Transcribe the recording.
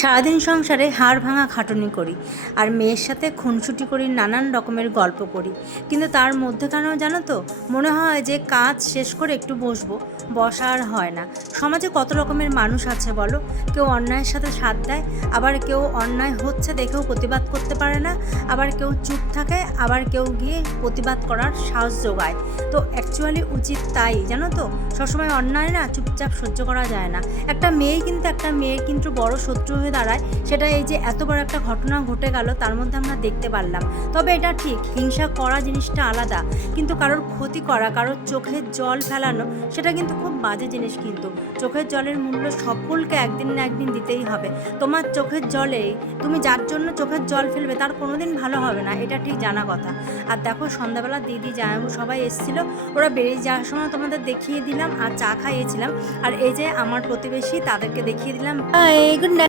সারাদিন সংসারে হাড় ভাঙা খাটুনি করি আর মেয়ের সাথে খুনসুটি করি, নানান রকমের গল্প করি, কিন্তু তার মধ্যেখানেও জানো তো মনে হয় যে কাজ শেষ করে একটু বসবো, বসা আর হয় না। সমাজে কত রকমের মানুষ আছে বলো। কেউ অন্যায়ের সাথে সাথ দেয়, আবার কেউ অন্যায় হচ্ছে দেখেও প্রতিবাদ করতে পারে না, আবার কেউ চুপ থাকে, আবার কেউ গিয়ে প্রতিবাদ করার সাহস যোগায়। তো অ্যাকচুয়ালি উচিত তাই, জানো তো, সবসময় অন্যায় না চুপচাপ সহ্য করা যায় না। একটা মেয়ের কিন্তু বড় শত্রু হয়ে দাঁড়ায়। সেটা এই যে এত বড় একটা ঘটনা ঘটে গেল, তার মধ্যে আমরা দেখতে পারলাম। তবে এটা ঠিক, হিংসা করা জিনিসটা আলাদা, কিন্তু কারোর ক্ষতি করা, কারোর চোখের জল ফেলানো, সেটা কিন্তু খুব বাজে জিনিস। কিন্তু চোখের জলের মূল্য সকলকে একদিন না একদিন দিতেই হবে। তোমার চোখের জলে, তুমি যার জন্য চোখের জল ফেলবে তার কোনোদিন ভালো হবে না, এটা ঠিক জানা কথা। আর দেখো, সন্ধ্যাবেলা দিদি জামাইবু সবাই এসেছিল, ওরা বেরিয়ে যাওয়ার সময় তোমাদের দেখিয়ে দিলাম আর চা খাইয়েছিলাম। আর এই যে আমার প্রতিবেশী, তাদেরকে দেখিয়ে দিলাম। Good night.